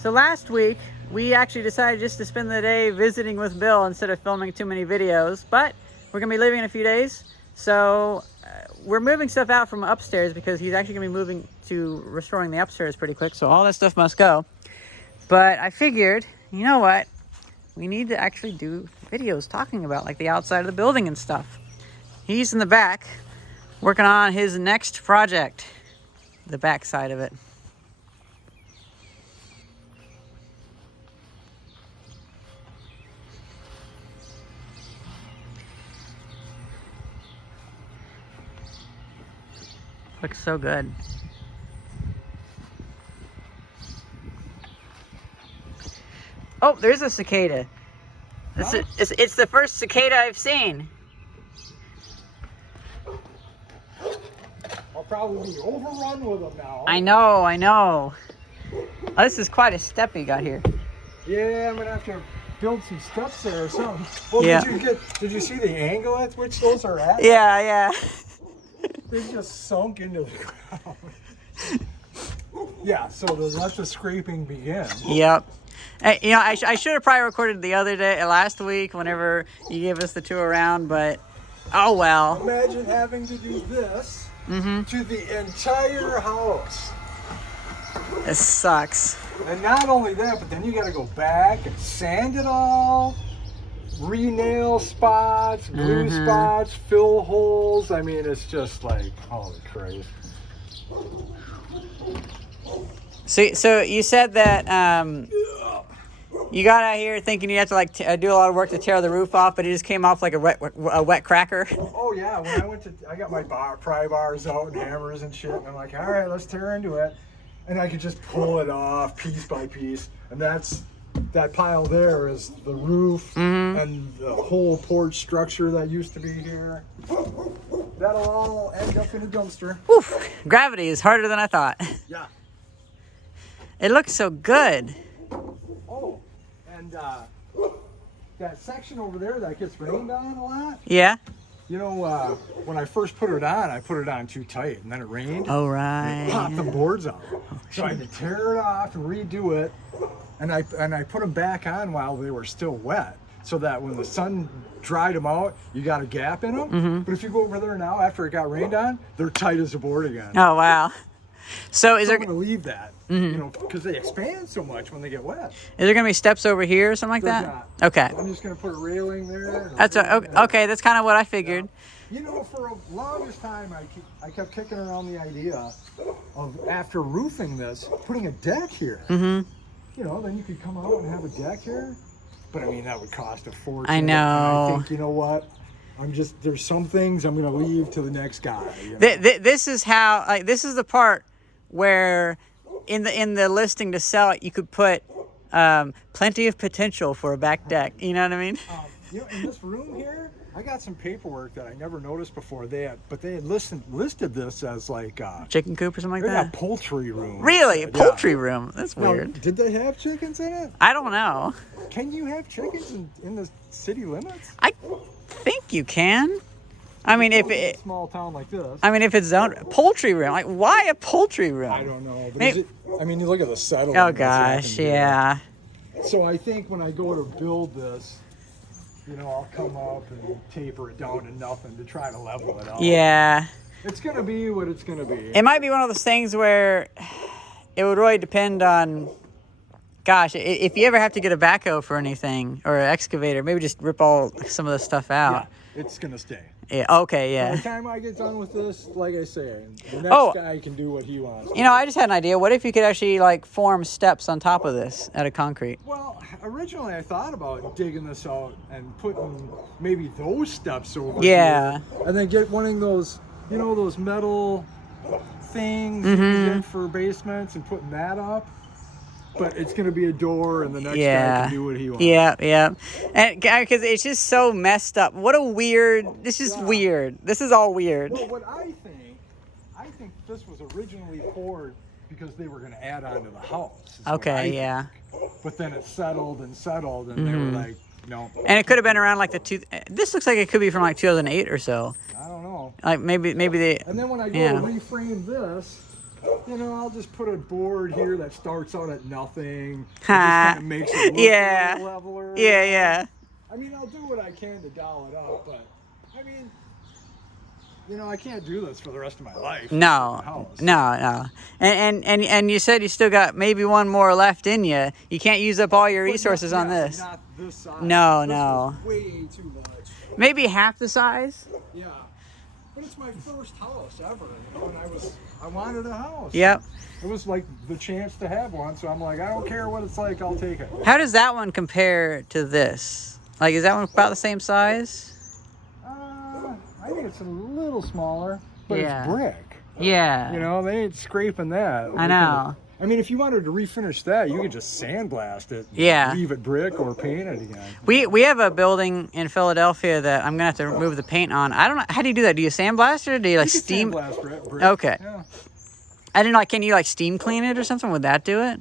So last week, we actually decided just to spend the day visiting with Bill instead of filming too many videos, but we're gonna be leaving in a few days. So we're moving stuff out from upstairs because he's actually gonna be moving to restoring the upstairs pretty quick. So all that stuff must go. But I figured, you know what? We need to actually do videos talking about like the outside of the building and stuff. He's in the back working on his next project, the back side of it. Looks so good. Oh, there's a cicada. It's the first cicada I've seen. I'll probably be overrun with them now. I know. Oh, this is quite a step he got here. Yeah, I'm gonna have to build some steps there or something. Well, Yeah. Did you see the angle at which those are at? Yeah. They just sunk into the ground. Yeah, so to let the scraping begin. Yep. Hey, you know, I should have probably recorded the other day, last week, whenever you gave us the tour around, but oh well. Imagine having to do this to the entire house. This sucks. And not only that, but then you gotta go back and sand it all, re-nail spots, glue spots, fill holes. I mean, it's just like, holy Christ. So you said that you got out here thinking you had to like do a lot of work to tear the roof off, but it just came off like a wet cracker. Oh yeah, when I got my pry bars out and hammers and shit, and I'm like, all right, let's tear into it. And I could just pull it off piece by piece. And that pile there is the roof and the whole porch structure that used to be here. That'll all end up in a dumpster. Oof, gravity is harder than I thought. Yeah. It looks so good. Oh, and that section over there that gets rained on a lot. Yeah. You know, when I first put it on, I put it on too tight, and then it rained. Oh, And right. it popped the boards out. So I had to tear it off and redo it, and I put them back on while they were still wet, so that when the sun dried them out, you got a gap in them. But if you go over there now, after it got rained on, they're tight as a board again. Oh, wow. So is So there I'm gonna leave that, you know, because they expand so much when they get wet. gonna be steps over here or something like There's that? not. Okay. I'm just gonna put a railing there. and That's okay. That's kind of what I figured. You know, for a longest time, I kept kicking around the idea of, after roofing this, putting a deck here. You know, then you could come out and have a deck here. But I mean, that would cost a fortune. I know. And I think, you know what? There's some things I'm gonna leave to the next guy. You know? This is how, like, this is the part where in the listing to sell it, you could put plenty of potential for a back deck. You know what I mean? You know, in this room here, I got some paperwork that I never noticed before. They had listed this as like Chicken coop or something like a that? poultry room. Really? A Yeah. poultry room? That's Now, weird. did they have chickens in it? I don't know. Can you have chickens in the city limits? I think you can. I mean, if It's it, a small town like this. I mean, if it's zoned poultry room, like why a poultry room? I don't know. But Maybe- I mean, you look at the settlement. Oh that's happened gosh, here. yeah. So I think when I go to build this, you know, I'll come up and taper it down to nothing to try to level it out. Yeah. It's gonna be what it's gonna be. It might be one of those things where it would really depend on, gosh, if you ever have to get a backhoe for anything or an excavator, maybe just rip all some of the stuff Yeah, out. it's gonna stay. Yeah. Okay. By the Yeah. time I get done with this, like I say, the next Oh. guy can do what he wants. You know, I just had an idea. What if you could actually like form steps on top of this out of concrete? Well, originally I thought about digging this out and putting maybe those steps over Yeah. here, and then get one of those, you know, those metal things you can get for basements and putting that up. But it's going to be a door, and the next guy Yeah. can do what he wants. Yeah. And because it's just so messed up. What a weird. This is weird. This is all weird. Well, what I think this was originally poured because they were going to add on to the house. is what I Okay. think. Yeah. But then it settled, and they were like, no. And it could have been around like this looks like it could be from like 2008 or so. I don't know. Like maybe they. And then when I go Yeah. to reframe this, you know, I'll just put a board here that starts out at nothing. It just kind of makes it look Yeah. a little leveler. Yeah, you know? yeah. I mean, I'll do what I can to doll it up, but I mean, you know, I can't do this for the rest of my life. No, no. And you said you still got maybe one more left in you. You can't use up all your resources on this. Not this size. No, this no. was way too much. Maybe half the size. Yeah, but it's my first house ever. You know, and I wanted a house. Yep. It was like the chance to have one, so I'm like, I don't care what it's like, I'll take it. How does that one compare to this? Like, is that one about the same size? I think it's a little smaller, but Yeah. it's brick. Yeah. You know, they ain't scraping that. I know. I mean, if you wanted to refinish that, you could just sandblast it. Yeah. Leave it brick or paint it again. We have a building in Philadelphia that I'm gonna have to remove the paint on. I don't know. How do you do that? Do you sandblast it or do you like You can steam? sandblast brick. Okay. Yeah. I didn't know. Like, can you like steam clean it or something? Would that do it?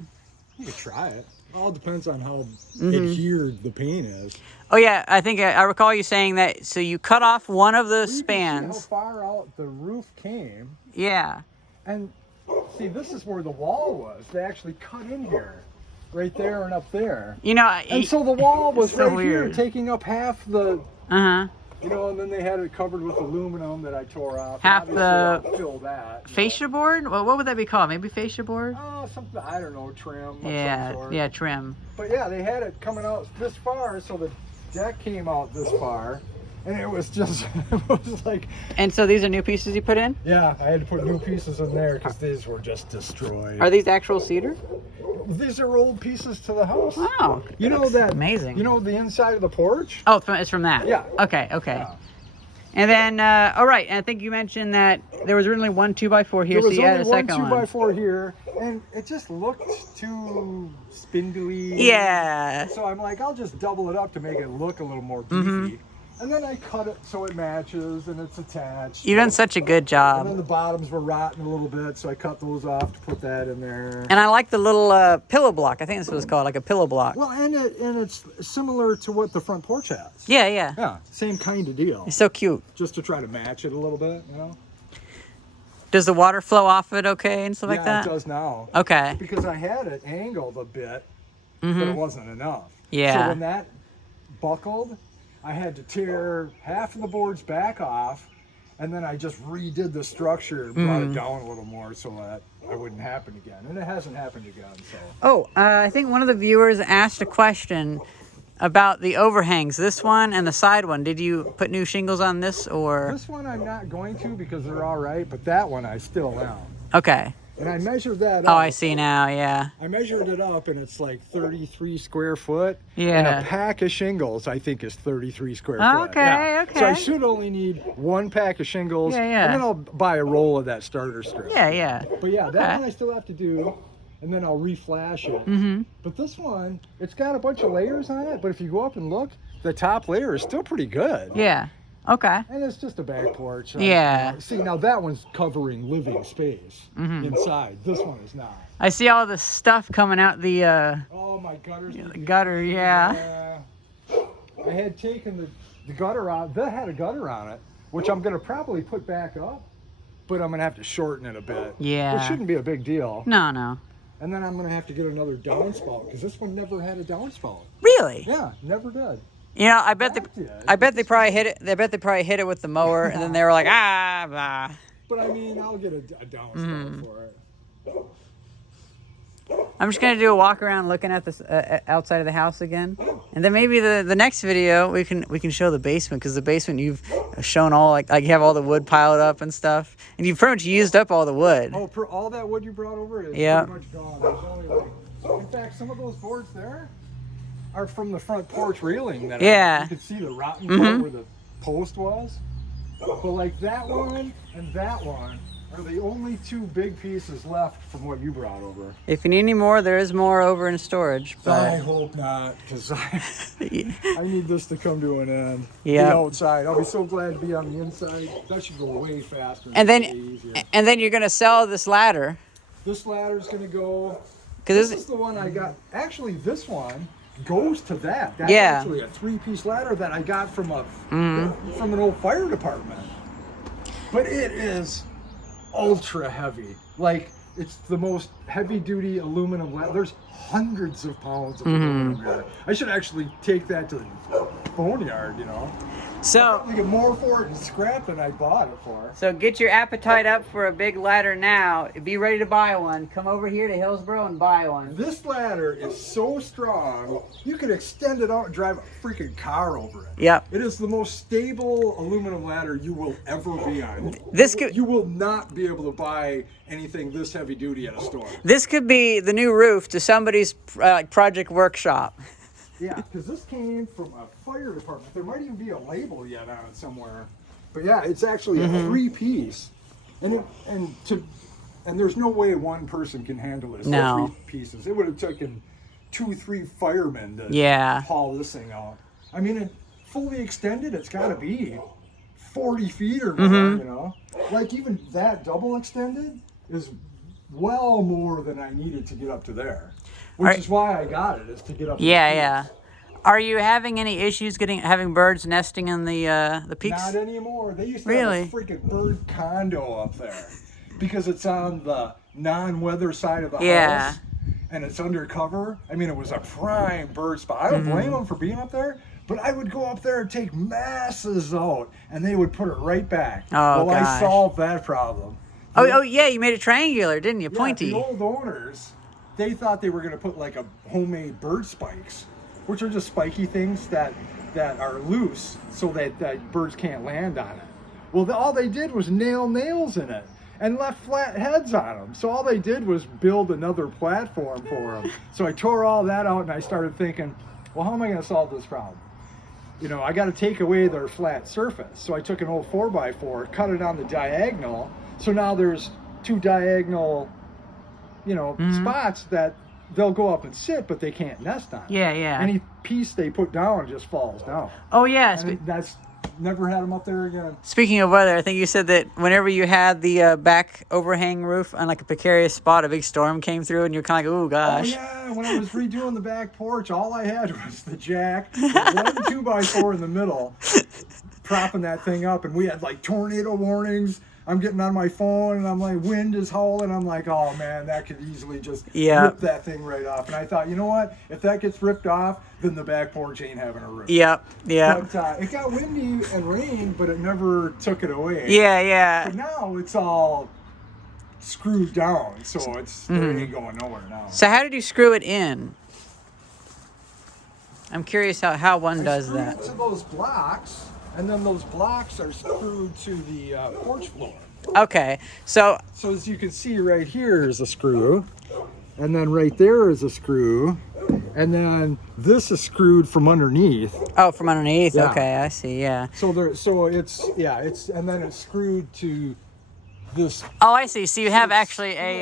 You could try it. All depends on how Mm-hmm. adhered the paint is. Oh yeah, I think I recall you saying that. So you cut off one of the You can see spans. how far out the roof came. Yeah. And see, this is where the wall was. They actually cut in here, right there and up there. You know. And so the wall was so right here, weird. taking up half the, Uh huh. you know, and then they had it covered with aluminum that I tore off. Half Obviously, the I'll fill that. Fascia board? Well, what would that be called? Maybe fascia board? Oh, something, I don't know, trim of some Yeah. sort. Yeah. Trim. But yeah, they had it coming out this far, so the deck came out this far. And it was just, it was like, And so these are new pieces you put in? yeah, I had to put new pieces in there because these were just destroyed. Are these actual cedar? These are old pieces to the house. Wow. You know looks that? amazing. You know the inside of the porch? Oh, it's from that. Yeah. Okay. Okay. Yeah. And then, all right. And I think you mentioned that there was originally one 2x4 here, There so was you added a only one second 2x4 here, and it just looked too spindly. Yeah. So I'm like, I'll just double it up to make it look a little more beefy. Mm-hmm. And then I cut it so it matches and it's attached. You've done such a good And job. then the bottoms were rotten a little bit, so I cut those off to put that in there. And I like the little pillow block. I think that's what it's called, like a pillow block. Well, and it's similar to what the front porch has. Yeah, yeah. Yeah, same kind of deal. It's so cute. Just to try to match it a little bit, you know? Does the water flow off it okay and stuff like Yeah, that? it does now. Okay. Because I had it angled a bit, but it wasn't enough. Yeah. So when that buckled, I had to tear half of the boards back off, and then I just redid the structure and brought it down a little more so that it wouldn't happen again. And it hasn't happened again, so. Oh, I think one of the viewers asked a question about the overhangs, this one and the side one. Did you put new shingles on this or? This one I'm not going to because they're all right, but that one I still am. Okay. And I measured that Oh, up. I see now, yeah. I measured it up, and it's like 33 square foot. Yeah. And a pack of shingles, I think, is 33 square foot. Okay, Yeah. okay. So I should only need one pack of shingles. Yeah, yeah. And then I'll buy a roll of that starter strip. Yeah, yeah. But yeah, that Okay. one I still have to do, and then I'll reflash it. Mm-hmm. But this one, it's got a bunch of layers on it, but if you go up and look, the top layer is still pretty good. Yeah. Okay. And it's just a back porch. Yeah. See, now that one's covering living space Mm-hmm. inside. This one is not. I see all the stuff coming out the Oh, my gutters. gutter, yeah. I had taken the gutter out. That had a gutter on it, which I'm going to probably put back up, but I'm going to have to shorten it a bit. Yeah. Which shouldn't be a big deal. No, no. And then I'm going to have to get another downspout because this one never had a downspout. Really? Yeah, never did. You know, I bet That they, did. I bet they probably hit it. I bet they probably hit it with the mower, and then they were like, ah, blah. But I mean, I'll get a downspout Mm-hmm. for it. I'm just gonna do a walk around looking at this outside of the house again, and then maybe the next video we can show the basement, because the basement you've shown all like you have all the wood piled up and stuff, and you've pretty much used up all the wood. Oh, all that wood you brought over is Yeah. pretty much gone. There's only like, in fact, some of those boards there are from the front porch railing. That Yeah. you could see the rotten part where the post was. But like that one and that one are the only two big pieces left from what you brought over. If you need any more, there is more over in storage. I But hope not, because I need this to come to an end. Yeah. The outside. I'll be so glad to be on the inside. That should go way faster. and way then easier. and then you're gonna sell this ladder, This ladder's gonna go. because This is the one I got. Actually, this one goes to that. That's Yeah. actually a 3-piece ladder that I got from from an old fire department. But it is ultra heavy. Like it's the most heavy-duty aluminum ladder. There's hundreds of pounds of aluminum here. I should actually take that to the boneyard, you know. So I get more for it and scrap than I bought it for. So get your appetite up for a big ladder now. Be ready to buy one. Come over here to Hillsboro and buy one. This ladder is so strong, you could extend it out and drive a freaking car over it. Yep. It is the most stable aluminum ladder you will ever be on. You will not be able to buy anything this heavy duty at a store. This could be the new roof to somebody's project workshop. Yeah, because this came from a fire department. There might even be a label yet on it somewhere. But yeah, it's actually a 3-piece, and there's no way one person can handle this. No. 3 pieces. It would have taken 2-3 firemen to haul this thing out. I mean, it fully extended. It's got to be 40 feet or more. You know, like even that double extended is well more than I needed to get up to there. Which is why I got it, is to get up. Yeah. Are you having any issues having birds nesting in the peaks? Not anymore. They used to have a freaking bird condo up there because it's on the non-weather side of the house and it's undercover. I mean, it was a prime bird spot. I don't blame them for being up there, but I would go up there and take masses out, and they would put it right back. Oh, well, I solved that problem. Oh yeah, you made it triangular, didn't you? Pointy. The old owners, they thought they were going to put like a homemade bird spikes, which are just spiky things that are loose so that birds can't land on it. Well, all they did was nail nails in it and left flat heads on them. So all they did was build another platform for them. So I tore all that out and I started thinking, well, how am I going to solve this problem? You know, I got to take away their flat surface. So I took an old 4x4, cut it on the diagonal. So now there's 2 diagonal, spots that they'll go up and sit, but they can't nest on. Yeah. Any piece they put down just falls down. Oh yeah. That's never had them up there again. Speaking of weather, I think you said that whenever you had the back overhang roof on like a precarious spot, a big storm came through, and you're kind of like, "Ooh, gosh." Oh yeah, when I was redoing the back porch, all I had was the jack, one 2x4 in the middle, propping that thing up, and we had like tornado warnings. I'm getting on my phone and I'm like, wind is howling. I'm like, oh man, that could easily just rip that thing right off. And I thought, you know what? If that gets ripped off, then the back porch ain't having a roof. Yep. But it got windy and rained, but it never took it away. Yeah. But now it's all screwed down, so it ain't going nowhere now. So how did you screw it in? I'm curious how one does that. I screwed it to those blocks. And then those blocks are screwed to the porch floor. Okay, so as you can see right here is a screw, and then right there is a screw, and then this is screwed from underneath. Oh, from underneath. Yeah. Okay, I see. Yeah. So it's and then it's screwed to this. Oh, I see. So you have actually a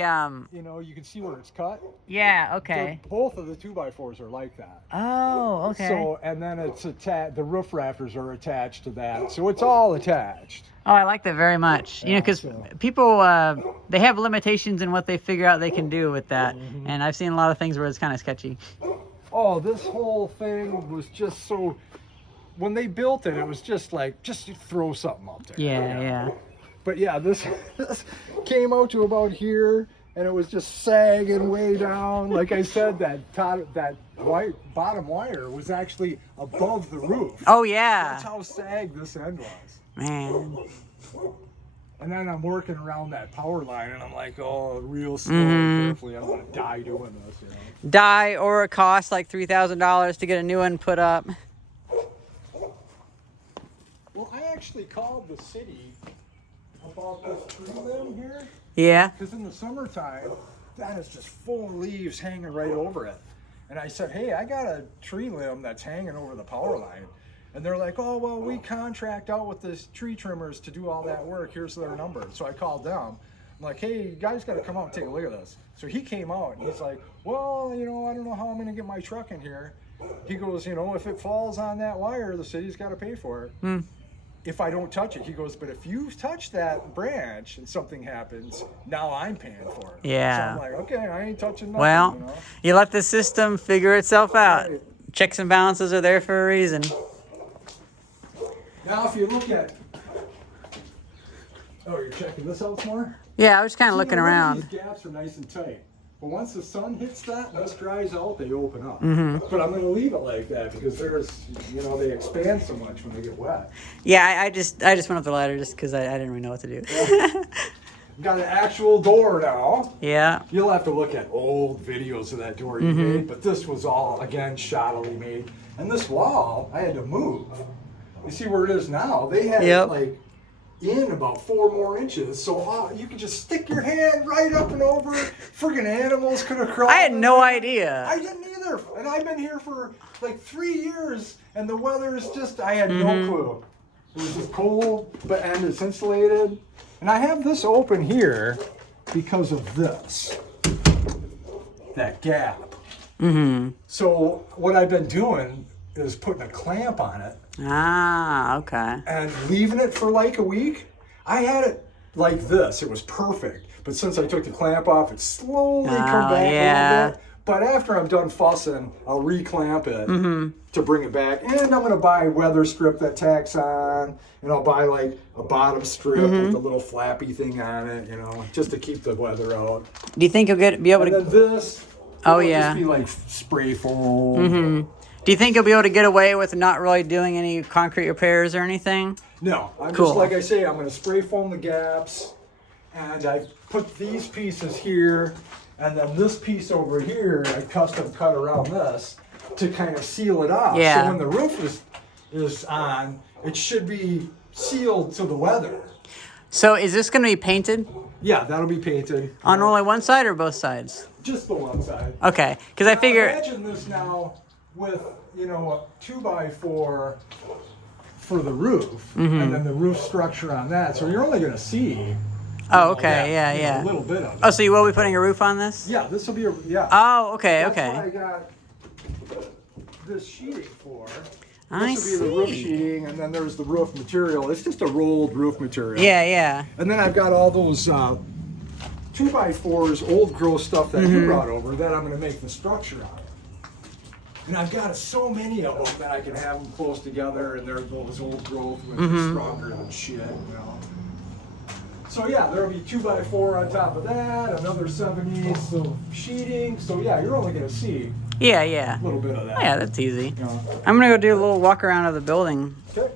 you can see where it's cut. Yeah. Okay. Both of the 2x4s are like that. Oh, okay. So and then it's attached. The roof rafters are attached to that, so it's all attached. Oh, I like that very much. Yeah, Because people they have limitations in what they figure out they can do with that, and I've seen a lot of things where it's kind of sketchy. Oh, this whole thing was just so. When they built it, it was just like throw something up there. Yeah. But yeah, this came out to about here, and it was just sagging way down. Like I said, that bottom wire was actually above the roof. Oh yeah. That's how sagged this end was. Man. And then I'm working around that power line, and I'm like, oh, real slow and carefully. I'm gonna die doing this. Die, or it costs like $3,000 to get a new one put up. Well, I actually called the city about this tree limb here. Yeah. Because in the summertime, that is just full of leaves hanging right over it. And I said, hey, I got a tree limb that's hanging over the power line. And they're like, oh, well, we contract out with the tree trimmers to do all that work. Here's their number. So I called them. I'm like, hey, you guys got to come out and take a look at this. So he came out and he's like, well, I don't know how I'm going to get my truck in here. He goes, if it falls on that wire, the city's got to pay for it. If I don't touch it. He goes, but if you touch that branch and something happens, now I'm paying for it. Yeah. So I'm like, okay, I ain't touching nothing. Well, you let the system figure itself out. Right. Checks and balances are there for a reason. Now, if you look at, you're checking this out some more? Yeah, I was kind of See, looking and look at around. These gaps are nice and tight. But once the sun hits that and this dries out, they open up. Mm-hmm. But I'm going to leave it like that because there's, you know, they expand so much when they get wet. Yeah, I just went up the ladder just because I didn't really know what to do. Yeah. Got an actual door now. Yeah. You'll have to look at old videos of that door you made, but this was all, again, shoddily made. And this wall, I had to move. You see where it is now? They had it like in about 4 more inches, so you could just stick your hand right up and over. Friggin' animals could have crawled. I had no idea. I didn't either, and I've been here for like 3 years, and the weather is just, I had no clue. It was just cold, and it's insulated. And I have this open here because of this, that gap. Mm-hmm. So what I've been doing is putting a clamp on it. Ah, okay. And leaving it for like a week. I had it like this. It was perfect. But since I took the clamp off, it slowly come back a little bit. But after I'm done fussing, I'll re-clamp it to bring it back. And I'm going to buy a weather strip that tacks on. And I'll buy like a bottom strip with a little flappy thing on it, you know, just to keep the weather out. Do you think you'll be able And to... then this, just be like spray foam. Do you think you'll be able to get away with not really doing any concrete repairs or anything? No, I'm Cool. just like I say, I'm going to spray foam the gaps, and I put these pieces here, and then this piece over here, I custom cut around this to kind of seal it off. Yeah. So when the roof is on, it should be sealed to the weather. So is this going to be painted Yeah, that'll be painted. on only one side or both sides? Just the one side. Okay, because I Now, figure... imagine this now with, you know, a 2x4 for the roof, and then the roof structure on that. So you're only going to see. Oh, okay, yeah. A little bit of it. Oh, so you will be putting a roof on this? Yeah, this will be a Oh, okay, That's okay. what I got this sheeting for. I This will be the roof see. sheeting, and then there's the roof material. It's just a rolled roof material. Yeah. And then I've got all those 2x4s, old growth stuff that you brought over that I'm going to make the structure out of. And I've got so many of them that I can have them close together, and they're those old growth with stronger than shit, you know. So yeah, there'll be 2x4 on top of that, another 7/8 of sheeting. So yeah, you're only going to see Yeah. a little bit of that. Yeah, that's easy. You know. I'm going to go do a little walk around of the building Okay.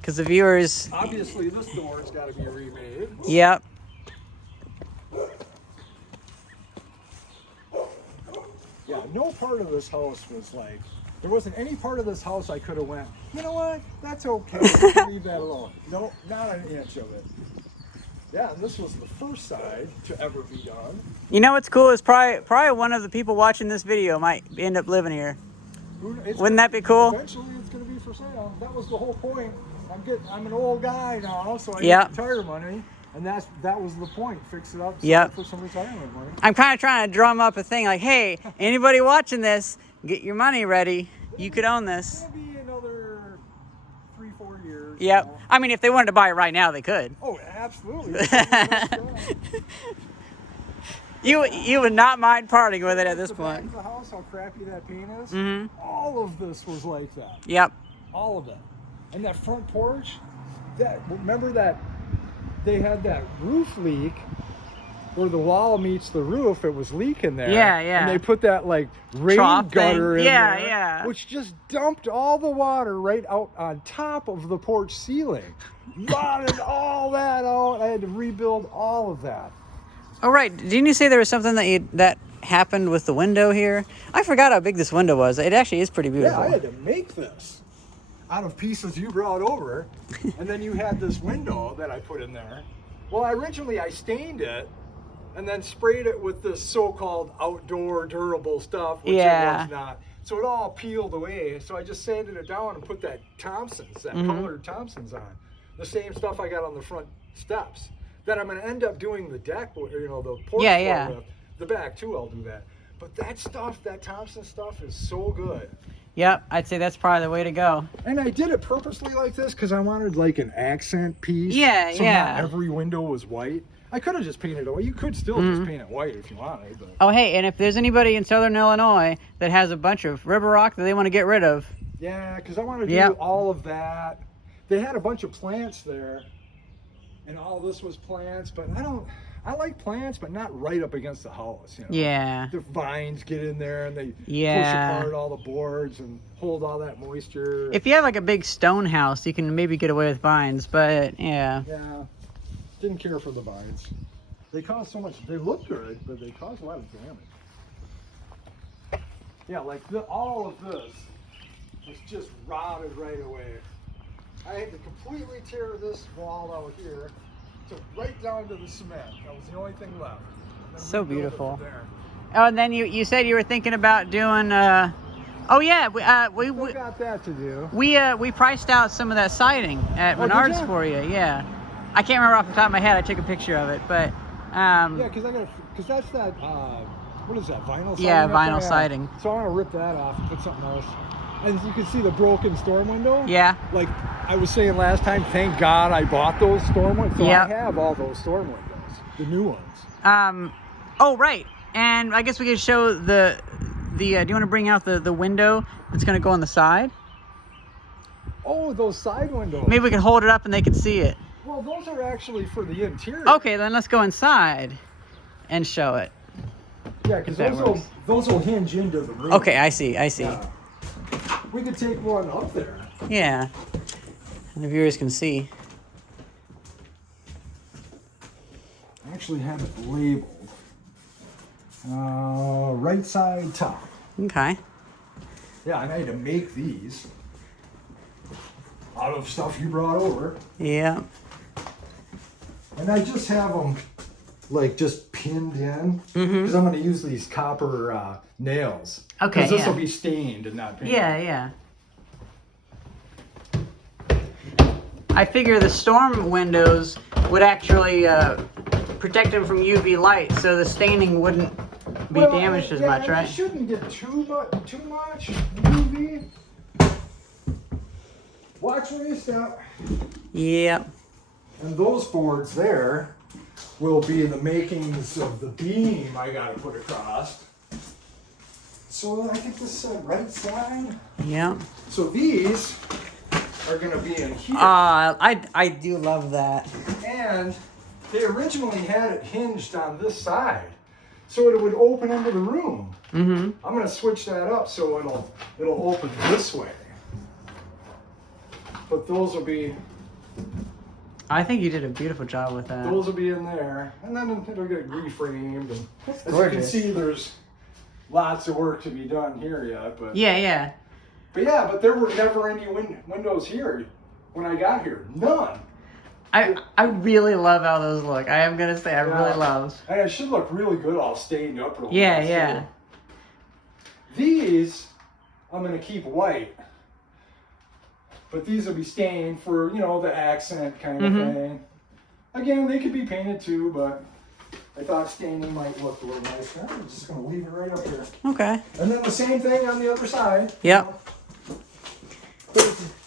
because the viewers... Obviously, this door's got to be remade. Yep. Yeah, no part of this house was like, there wasn't any part of this house I could have went, you know what, that's okay, we can leave that alone. No, not an inch of it. Yeah, and this was the first side to ever be done. You know what's cool is probably one of the people watching this video might end up living here. Wouldn't that be cool? Eventually, it's going to be for sale. That was the whole point. I'm an old guy now, so I Yep. get retire money, and that was the point. Fix it up, sell Yep. it for some retirement money. I'm kind of trying to drum up a thing like, hey, anybody watching this, get your money ready. You could own this. It's going to be another 3-4 years. Yep. You know. I mean, if they wanted to buy it right now, they could. Oh, absolutely. You would not mind parting with it at this The back point. of the house, how crappy that paint is. Mhm. All of this was like that. Yep. All of it. And that front porch, remember that they had that roof leak where the wall meets the roof, it was leaking there. Yeah, yeah. And they put that like rain Trough gutter thing. in Yeah, there, yeah. which just dumped all the water right out on top of the porch ceiling. Rotted all that out. I had to rebuild all of that. Oh, right. Didn't you say there was something that happened with the window here? I forgot how big this window was. It actually is pretty beautiful. Yeah, I had to make this out of pieces you brought over. And then you had this window that I put in there. Well, originally I stained it and then sprayed it with this so-called outdoor durable stuff, which it was not. So it all peeled away. So I just sanded it down and put that Thompson's, that colored Thompson's on. The same stuff I got on the front steps. That I'm going to end up doing the deck, you know, the porch floor with. The back too, I'll do that. But that stuff, that Thompson stuff is so good. Yep, I'd say that's probably the way to go. And I did it purposely like this because I wanted like an accent piece. Yeah, so yeah. not every window was white. I could have just painted it white. You could still just paint it white if you wanted. But. Oh, hey, and if there's anybody in Southern Illinois that has a bunch of river rock that they want to get rid of. Yeah, because I want to do all of that. They had a bunch of plants there, and all this was plants, but I like plants, but not right up against the house. You know? Yeah. The vines get in there and they push Yeah. apart all the boards and hold all that moisture. If you have like a big stone house, you can maybe get away with vines, but yeah. Yeah, didn't care for the vines. They cause so much. They look good, but they cause a lot of damage. Yeah, like all of this was just rotted right away. I had to completely tear this wall out here to right down to the cement. That was the only thing left. Then So rebuilt it beautiful. from there. Oh, and then you said you were thinking about doing oh yeah, we Still got that to do. we priced out some of that siding at Oh, did Menards ya? for you. Yeah. I can't remember off the top of my head. I took a picture of it, but Yeah, because that's that. What is that? Vinyl siding? Yeah, up vinyl there? siding. So I want to rip that off and put something else. And you can see the broken storm window. Yeah. Like I was saying last time, thank God I bought those storm windows. So Yep. I have all those storm windows, the new ones. Oh right, and I guess we could show the do you want to bring out the window that's gonna go on the side? Oh, those side windows. Maybe we can hold it up and they can see it. Well, those are actually for the interior. Okay, then let's go inside and show it. Yeah, because that works. those will hinge into the room. Okay, I see. Yeah. We could take one up there. Yeah, and the viewers can see. I actually have it labeled. Right side top. Okay. Yeah, and I had to make these out of stuff you brought over. Yeah. And I just have them like just pinned in Mm-hmm. because I'm going to use these copper nails. Okay, Because this will yeah. be stained and not painted. Yeah, yeah. I figure the storm windows would actually protect them from UV light, so the staining wouldn't be damaged as much, and right? You shouldn't get too much UV. Watch where you step. Yep. And those boards there will be the makings of the beam I got to put across. So I think this is the right side. Yep. So these are going to be in here. I do love that. And they originally had it hinged on this side, so it would open into the room. Mm-hmm. I'm going to switch that up so it'll open this way. But those will be I think you did a beautiful job with that. in there, and then it'll get reframed. And That's as you can gorgeous. see, there's lots of work to be done here yet. But Yeah. but there were never any windows here when I got here. None. I really love how those look. I am gonna say I Yeah. really love. And it should look really good all stained up. Real Yeah, nice. yeah. So these I'm gonna keep white, but these will be stained for the accent kind of Mhm. thing. Again, they could be painted too, but I thought staining might look a little nicer. I'm just gonna leave it right up here. Okay. And then the same thing on the other side. Yep.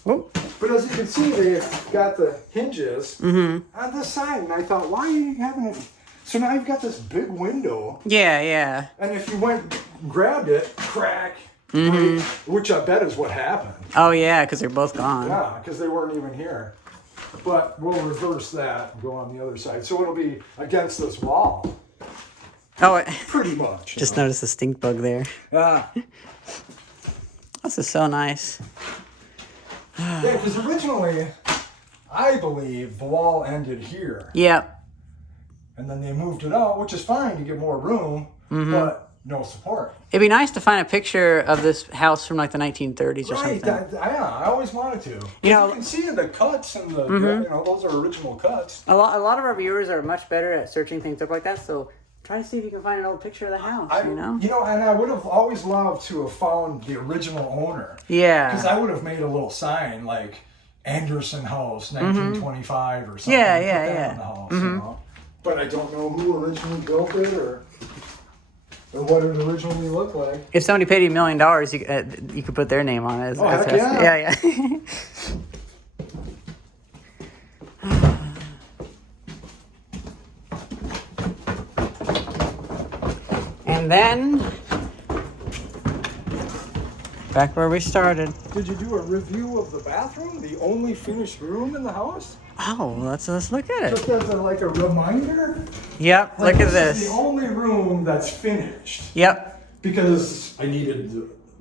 But, but as you can see, they've got the hinges Mm-hmm. on this side, and I thought, why are you having it? So now you've got this big window, Yeah. and if you went and grabbed it, crack, Mhm. break, which I bet is what happened. Oh yeah, because they're both gone. Yeah, because they weren't even here. But we'll reverse that and go on the other side. So it'll be against this wall, Oh, pretty much. just noticed the stink bug there. Yeah. This is so nice. Yeah, because originally, I believe the wall ended here. Yep. And then they moved it out, which is fine to get more room, but no support. It'd be nice to find a picture of this house from like the 1930s or Right, something. I always wanted to. You know- You can see the cuts and the, those are original cuts. A lot of our viewers are much better at searching things up like that, so try to see if you can find an old picture of the house, And I would have always loved to have found the original owner. Because Yeah. I would have made a little sign like Anderson House, 1925 or something. Yeah, Put yeah, that yeah. on the house, you know? But I don't know who originally built it or what it originally looked like. If somebody paid you $1 million, you could put their name on it. Oh, heck yeah. Yeah. And then Back where we started. Did you do a review of the bathroom? The only finished room in the house? Oh, let's look at it. Just as like a reminder. Yep, Like, look at this is this. the only room that's finished. Yep. Because I needed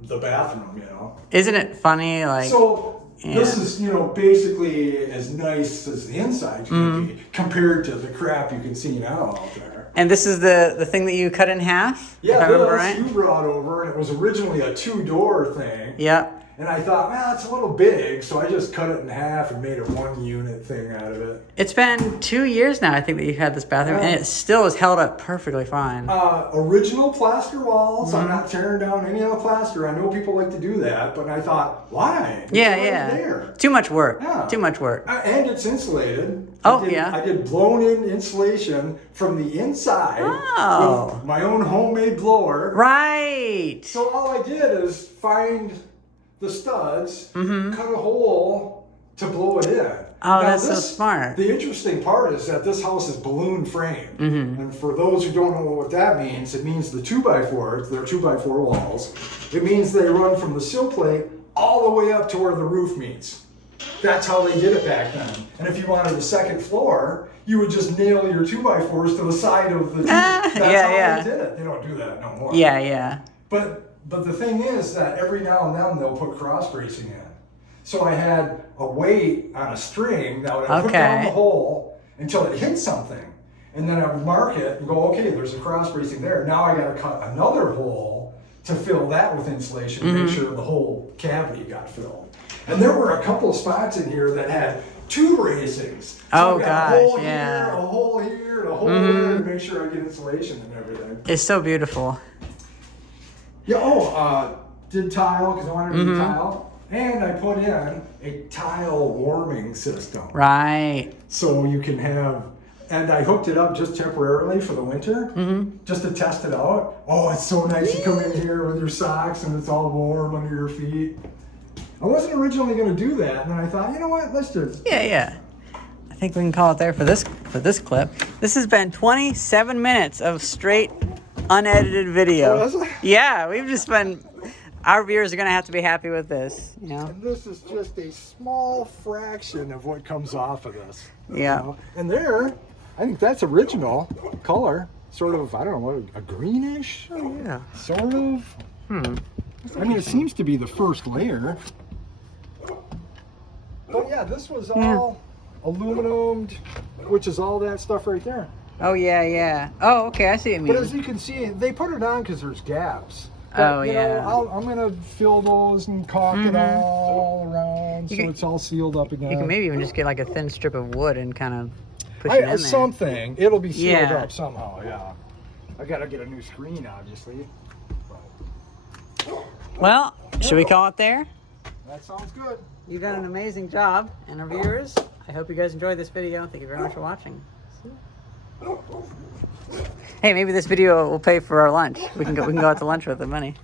the bathroom, you know. Isn't it funny? Like, So yeah. this is, you know, basically as nice as the inside can be compared to the crap you can see now out there. and this is the thing that you cut in half? Yeah, if I remember this right. you brought over, and it was originally a 2-door thing. Yep. And I thought, well, it's a little big, so I just cut it in half and made a 1-unit thing out of it. It's been 2 years now, I think, that you've had this bathroom, and it still is held up perfectly fine. Original plaster walls. I'm not tearing down any of the plaster. I know people like to do that, but I thought, why? It's Yeah, right yeah. there. Too much work. Yeah. Too much work. And it's insulated. Oh, I yeah. did blown-in insulation from the inside Oh. with my own homemade blower. Right. So all I did is find the studs, cut a hole to blow it in. Oh, that's so smart. The interesting part is that this house is balloon framed. And for those who don't know what that means, it means the 2x4s, they're 2x4 walls. It means they run from the sill plate all the way up to where the roof meets. That's how they did it back then. And if you wanted the second floor, you would just nail your 2x4s to the side of the That's how they did it. They don't do that no more. Yeah, yeah. But the thing is that every now and then they'll put cross bracing in. So I had a weight on a string that would put down the hole until it hit something. And then I would mark it and go, okay, there's a cross bracing there. Now I got to cut another hole to fill that with insulation and make sure the whole cavity got filled. And there were a couple of spots in here that had 2 bracings. So Oh, I got gosh, a hole yeah. here, a hole here, and a hole there to make sure I get insulation and everything. It's so beautiful. Yeah, did tile because I wanted to do tile. And I put in a tile warming system. Right. So you can have, and I hooked it up just temporarily for the winter, just to test it out. Oh, it's so nice. You come in here with your socks and it's all warm under your feet. I wasn't originally going to do that, and then I thought, you know what, let's just. Yeah, yeah. I think we can call it there for this clip. This has been 27 minutes of straight unedited video. Oh, has it? Yeah, we've just been. Our viewers are gonna have to be happy with this, you know. And this is just a small fraction of what comes off of this. Yeah. You know? And there, I think that's original color. Sort of, I don't know, a greenish? Oh, yeah. Sort of. I mean, it seems to be the first layer. But yeah, this was all aluminum, which is all that stuff right there. Oh, yeah, yeah. Oh, okay, I see what you mean. But as you can see, they put it on because there's gaps. But, Oh, you yeah. know, I'm going to fill those and caulk it all around so it's all sealed up again. You can maybe even just get like a thin strip of wood and kind of push it in there. Something. It'll be sealed Yeah. up somehow, yeah. I got to get a new screen, obviously. Well, should we call it there? That sounds good. You've done an amazing job, and our viewers, I hope you guys enjoyed this video. Thank you very much for watching. Hey, maybe this video will pay for our lunch. We can go out to lunch with the money.